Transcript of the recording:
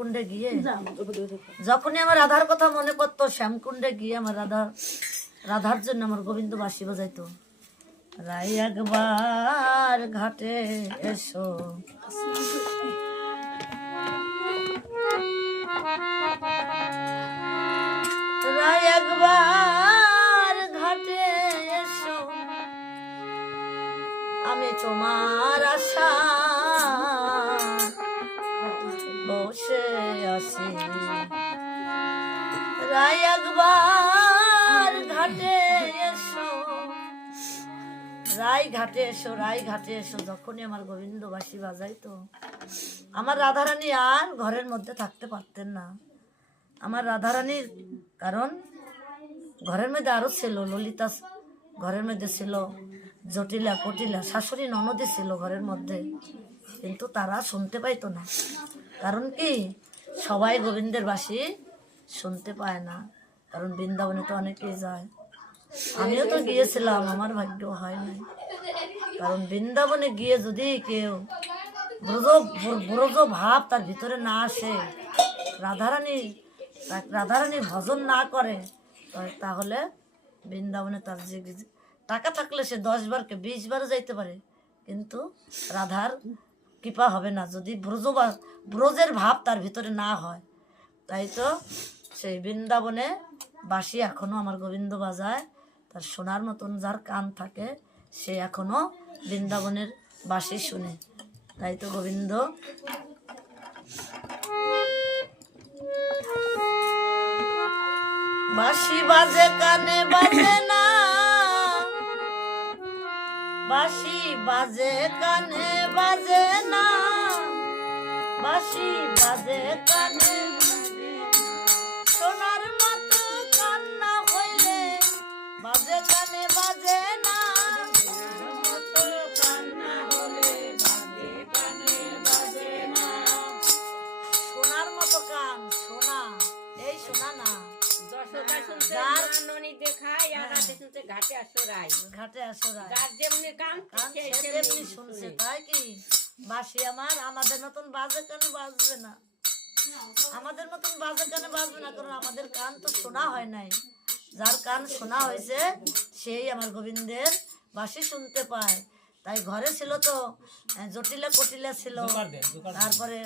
কুণ্ডে গিয়ে? যখনই আমার রাধার কথা মনে পড়তো শ্যামকুণ্ডে গিয়ে আমার রাধা রাধার জন্য আমার গোবিন্দ বাঁশি বাজাইতো। রাই একবার ঘাটে এসো। রাই একবার ঘাটে এসো। আমি তোমার আশা বসে আছি। রাই একবার ঘাটে এসো। রাই ঘাটে এসো রাই ঘাটে এসো, যখনই আমার গোবিন্দ বাসি বাজাইতো। আমার রাধারানী আর ঘরের মধ্যে থাকতে পারতেন না। আমার রাধারানীর কারণ, ঘরের মধ্যে আরও ছিল, ললিতা ঘরের মধ্যে ছিল, জটিলা কটিলা শাশুড়ি ননদই ছিল ঘরের মধ্যে। কিন্তু তারা শুনতে পাইতো না। কারণ কি? সবাই গোবিন্দের বাসি, শুনতে পায় না, কারণ বৃন্দাবনে তো অনেকেই যায়। আমিও তো গিয়েছিলাম, আমার ভাগ্য হয় নাই। কারণ বৃন্দাবনে গিয়ে যদি কেউ ব্রজ ব্রজ ভাব তার ভিতরে না আসে, রাধারানী রাধারানী ভজন না করে তাহলে বৃন্দাবনে তার যে টাকা থাকলে সে দশ বারকে বিশ বারও যাইতে পারে। কিন্তু রাধার কৃপা হবে না। যদি ব্রজ বা- ব্রজের ভাব তার ভিতরে না হয়, তাই তো সেই বৃন্দাবনে বাসি এখনও আমার গোবিন্দ বাজায়। তার শোনার মতন যার কান থাকে, সে এখনও বৃন্দাবনের বাসি শুনে। তাই তো গোবিন্দ। বাঁশি বাজে, কানে বাজে না। বাঁশি বাজে কানে, বাজে না বাসি বাজে কানে। সোনার মতো কান্না হইলে বাজে কানে, বাজে না। সোনার মতো কান, সোনা এই সোনা না ঘাটে তেমনি শুনছে। তাই কি? বাসি আমার আমাদের মতন বাজে কানে বাজবে না? আমাদের মতন বাজে কানে বাজবে না? কারণ আমাদের কান তো শোনা হয় নাই। যার কান শোনা হয়েছে সেই আমার গোবিন্দের বাসি শুনতে পায়। তাই ঘরে ছিল তো আহ, জটিলা কটিলা ছিল। তারপরে